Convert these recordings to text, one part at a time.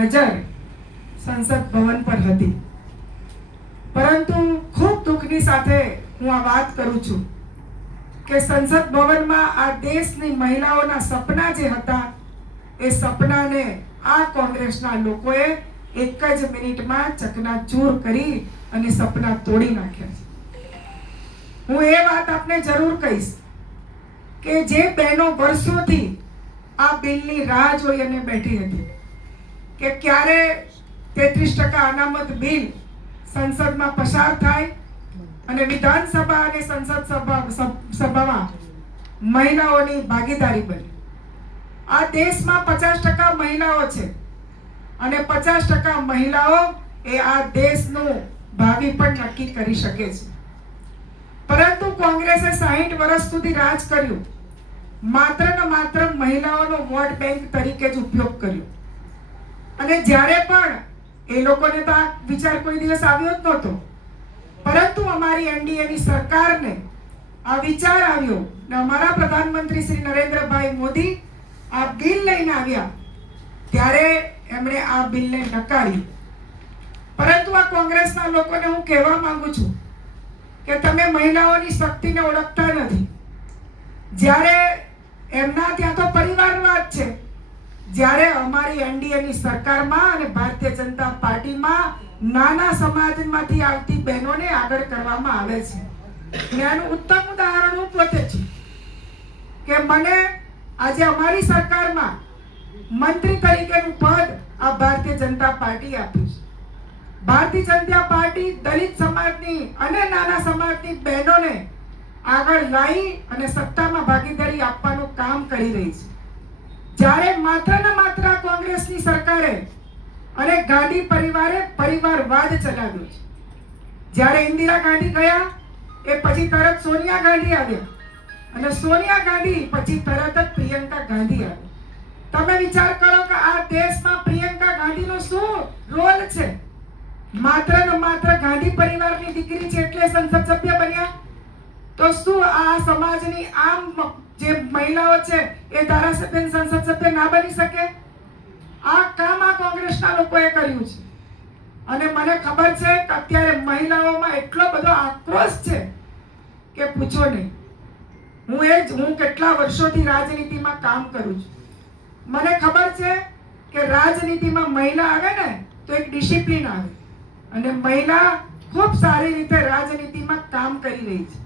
નજર સંસદ ભવન પર હતી, પરંતુ ખૂબ દુઃખની સાથે હું આ વાત કરું છું કે સંસદ ભવનમાં આ દેશની મહિલાઓના સપના જે હતા એ સપનાને આ કોંગ્રેસના લોકોએ એક જ મિનિટમાં ચકનાચૂર કરી અને સપના તોડી નાખ્યા છે. હું એ વાત આપને જરૂર કહીશ કે જે બહેનો વર્ષોથી આ બિલની રાહ જોઈ અને બેઠી હતી કે ક્યારે 33% અનામત બિલ સંસદમાં પસાર થાય અને વિધાનસભા અને સંસદ સભામાં મહિલાઓની ભાગીદારી બને. આ દેશમાં 50% મહિલાઓ છે અને 50% મહિલાઓ એ આ દેશનું ભાવિ પણ નક્કી કરી શકે છે. પરંતુ કોંગ્રેસે 60 વર્ષ સુધી રાજ કર્યું, માત્ર ને માત્ર મહિલાઓનો વોટ બેંક તરીકે જ ઉપયોગ કર્યો. અને જ્યારે પણ એ લોકોને તો આ વિચાર કોઈ દિવસ આવ્યો જ નહોતો, પરંતુ અમારી એનડીએની સરકારને આ વિચાર આવ્યો ને અમારા પ્રધાનમંત્રી શ્રી નરેન્દ્રભાઈ મોદી આ બિલ લઈને આવ્યા ત્યારે એમણે આ બિલને નકાર્યું. પરંતુ આ કોંગ્રેસના લોકોને હું કહેવા માંગુ છું કે તમે મહિલાઓની શક્તિને ઓળખતા નથી. જ્યારે એમના ત્યાં તો પરિવારવાદ છે, જ્યારે અમારી એનડીએની સરકારમાં અને ભારતીય જનતા પાર્ટીમાં નાના સમાજમાંથી આવતી બહેનોને આગળ કરવામાં આવે છે. એનું ઉત્તમ ઉદાહરણ હું પોતે છું કે મને આજે અમારી સરકારમાં મંત્રી તરીકેનું પદ આ ભારતીય જનતા પાર્ટી આપ્યું છે. ભારતીય જનતા પાર્ટી દલિત સમાજની અને નાના સમાજની બહેનોને આગળ લાવી અને સત્તામાં ભાગીદારી આપવાનું કામ કરી રહી છે. જ્યારે માત્ર ને માત્ર કોંગ્રેસની સરકારે અને ગાંધી પરિવારે પરિવારવાદ ચલાવ્યો છે. જ્યારે ઇન્દિરા ગાંધી ગયા એ પછી તરત સોનિયા ગાંધી આવ્યા અને સોનિયા ગાંધી પછી તરત જ પ્રિયંકા ગાંધી આવ્યા. તમે વિચાર કરો કે આ દેશમાં પ્રિયંકા ગાંધીનો શું રોલ છે? માત્ર ને માત્ર ગાંધી પરિવારની દીકરી છે એટલે સંસદ સભ્ય બન્યા. તો શું આ સમાજની આમ જે મહિલાઓ છે એ ધારાસભ્ય સંસદ સભ્ય ના બની શકે? આ કામ આ કોંગ્રેસના લોકોએ કર્યું છે. અને મને ખબર છે કે અત્યારે મહિલાઓમાં એટલો બધો આક્રોશ છે કે પૂછો નહીં. હું કેટલા વર્ષોથી રાજનીતિમાં કામ કરું છું. મને ખબર છે કે રાજનીતિમાં મહિલા આવે ને તો એક ડિસિપ્લિન આવે અને મહિલા ખૂબ સારી રીતે રાજનીતિમાં કામ કરી રહી છે.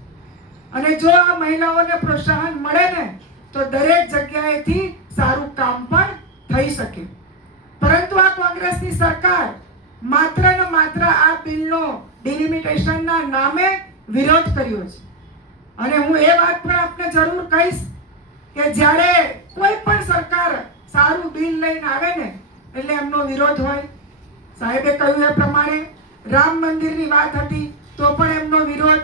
અને જો આ મહિલાઓને પ્રોત્સાહન મળે ને તો દરેક જગ્યાએથી સારું કામ પણ થઈ શકે. પરંતુ આ કોંગ્રેસની સરકાર માત્ર ને માત્ર આ બિલનો ડિલિમિટેશનના નામે વિરોધ કર્યો છે. અને હું એ વાત પણ આપને જરૂર કહીશ કે જ્યારે કોઈ પણ સરકાર સારું બિલ લઈને આવે ને એટલે એમનો વિરોધ હોય. સાહેબે કહ્યું એ પ્રમાણે રામ મંદિરની વાત હતી તો પણ એમનો વિરોધ.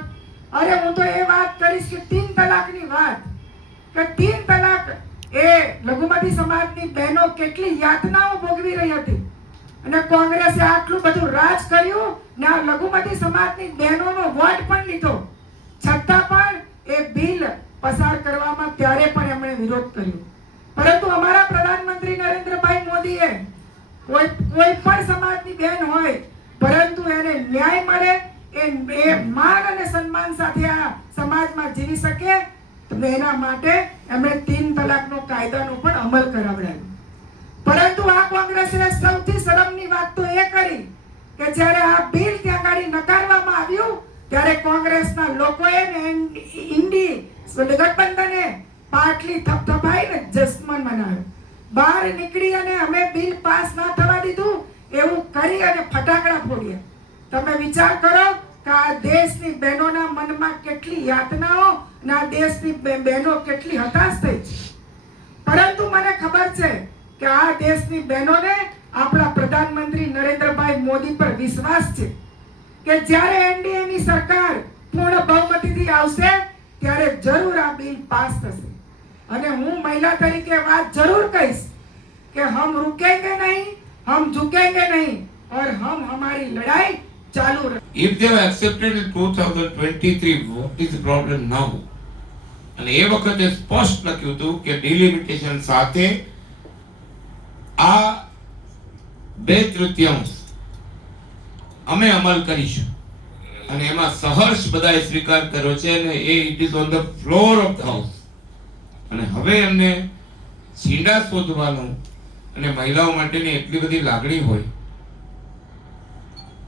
અરે હું તો એ વાત કરીશ કે 3 તલાકની વાત, કે 3 તલાક એ લઘુમતી સમાજની બહેનો કેટલી યાતનાઓ ભોગવી રહી હતી અને કોંગ્રેસે આટલું બધું રાજ કર્યું ને આ લઘુમતી સમાજની બહેનોનો વોટ પણ લીધો, છતાં પણ એ બિલ પસાર કરવામાં ત્યારે પણ એમણે વિરોધ કર્યો. પરંતુ અમારા પ્રધાનમંત્રી નરેન્દ્રભાઈ મોદીએ કોઈ પણ સમાજની બહેન હોય પરંતુ એને ન્યાય મળે, એ માન અને સન્માન સાથે આ સમાજમાં જીવી શકે તો એના માટે એમણે 3 તલાકનો કાયદાનો પણ અમલ કરાવડાવ્યો. પરંતુ આ કોંગ્રેસે સૌથી શરમની વાત તો એ કરી કે જ્યારે આ બિલ ત્યાં ગાડી નકારવામાં આવ્યું ત્યારે કોંગ્રેસના લોકોએ ઇન્ડી ગઠબંધને પાટલી થપથપાઈને જશ્ન મનાવ્યો. બહાર નીકળી અને અમે બિલ પાસ ના થવા દીધું એવું કરી અને ફટાકડા ફોડ્યા. તમે વિચાર કરો કે આ દેશની બહેનોના મનમાં કેટલી યાતનાઓ અને આ દેશની બહેનો કેટલી હતાશ થઈ છે. પરંતુ મને ખબર છે કે આ દેશની બહેનોને આપણા પ્રધાનમંત્રી નરેન્દ્રભાઈ મોદી પર વિશ્વાસ છે કે જ્યારે એનડીએની સરકાર પૂર્ણ બહુમતીથી આવશે ત્યારે જરૂર આ બિલ પાસ થશે. અને હું મહિલા તરીકે વાત જરૂર કહીશ કે હમ रुकेंगे नहीं, हम झुकेंगे नहीं और हम हमारी लड़ाई चालू रखेंगे. If they were accepted in 2023, what is the problem now? અને એ વખતે સ્પષ્ટ લખ્યું હતું કે ડિલિમિટેશન સાથે આ 2/3 અમે અમલ કરીશું અને એમાં સહર્ષ બધાએ સ્વીકાર કર્યો છે અને એ it is on the floor of the house. અને હવે એમને છીંડા શોધવાનું અને મહિલાઓ માટેની એટલી બધી લાગણી હોય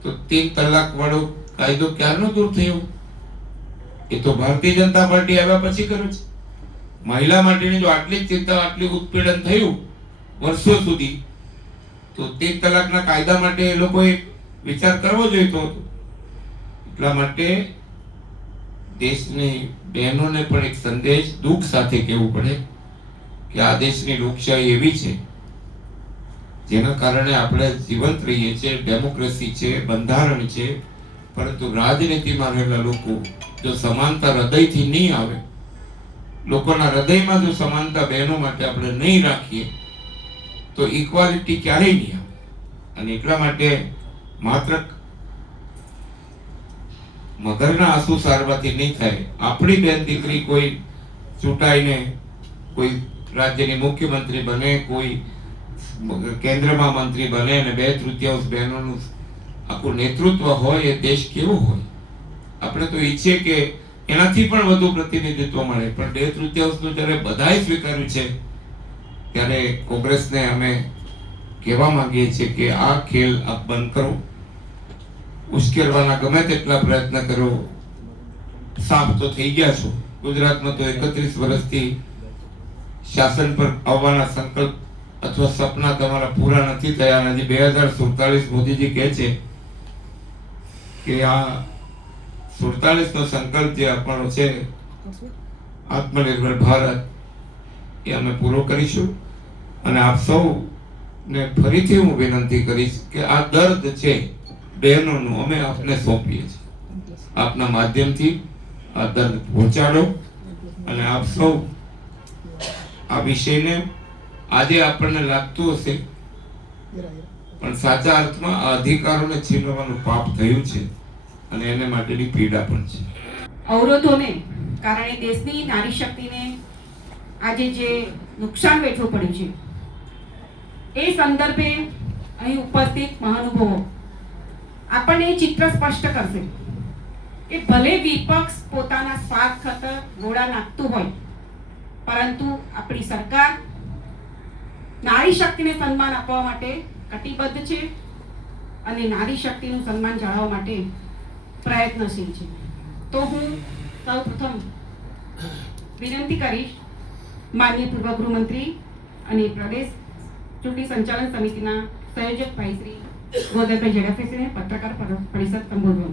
તો 3 તલાક વાળો કાયદો ક્યારનો દૂર થયો? એ તો ભારતીય જનતા પાર્ટી આવ્યા પછી કર્યો છે. મહિલા માટેની જો આટલી જ ચિંતા, આટલી ઉત્પીડન થયું વર્ષો સુધી, તો 3 તલાકના કાયદા માટે એ લોકોએ વિચાર કરવો જોઈતો હતો. એટલા માટે દેશની બહેનોને પણ એક સંદેશ દુઃખ સાથે કહેવું પડે કે આ દેશની લોકશાહી એવી છે જેના કારણે આપણે જીવંત રહીએ છીએ, ડેમોક્રેસી છે, બંધારણ છે, પરંતુ રાજનીતિમાં રહેલા લોકો જો સમાનતા હૃદયથી નહીં આવે, લોકોના હૃદયમાં જો સમાનતા બહેનો માટે આપણે નહીં રાખીએ તો ઇક્વાલિટી ક્યારેય નહીં આવે. અને એટલા માટે માત્ર મગરના આંસુ સારવાથી નહીં થાય. આપણી બેન દીકરી કોઈ ચૂંટાઈને કોઈ રાજ્યની મુખ્યમંત્રી બને, કોઈ કેન્દ્રમાં મંત્રી બને અને 2/3 બહેનોનું આખું નેતૃત્વ હોય, એ દેશ કેવો હોય? આપણે તો ઈચ્છીએ કે એનાથી પણ વધુ પ્રતિનિધિત્વ મળે, પણ 2/3 જ્યારે બધાએ સ્વીકાર્યું છે ત્યારે કોંગ્રેસને અમે કહેવા માંગીએ છીએ કે આ ખેલ આપ બંધ કરો. ઉશ્કેરવાના ગમે તેટલા પ્રયત્ન કરો, સાફ તો થઈ ગયા છો. ગુજરાતમાં તો 31 વર્ષથી શાસન પર આવવાના સંકલ્પ અથવા સપના તમારા પૂરા નથી થયા. અને હજી 2047 મોદીજી કહે છે કે આ 47 નો સંકલ્પ જે આપણો છે આત્મનિર્ભર ભારત, એ અમે પૂરો કરીશું. અને આપ સૌને ફરીથી હું વિનંતી કરીશ કે આ દર્દ છે બહેનોનું અમે આપને સોંપીએ છીએ. આપના માધ્યમથી આ દર્દ પહોંચાડો અને આપ સૌ આ વિષયને, આજે આપણને લાગતું હશે પણ સાચા અર્થમાં આ અધિકારોને છીનવવાનું પાપ થયું છે અને એને માટેની પીડા પણ છે. અવરોધોને કારણે દેશની નારી શક્તિને આજે જે નુકસાન વેઠવું પડ્યું છે, એ સંદર્ભે અહીં ઉપસ્થિત મહાનુભાવો આપણને એ ચિત્ર સ્પષ્ટ કરશે કે ભલે વિપક્ષ પોતાના સ્વાર્થ ખાતર ગોળા નાખતું હોય, પરંતુ આપણી સરકાર નારી શક્તિને સન્માન આપવા માટે કટિબદ્ધ છે અને નારી શક્તિનું સન્માન જાળવવા માટે પ્રયત્નશીલ છે. તો હું સૌપ્રથમ વિનંતી કરીશ માનનીય પૂર્વ ગૃહમંત્રી અને પ્રદેશ ચૂંટણી સંચાલન સમિતિના સંયોજક ભાઈ શ્રી ગોરધનભાઈ ઝડફીને પત્રકાર પરિષદ સંબોધવા.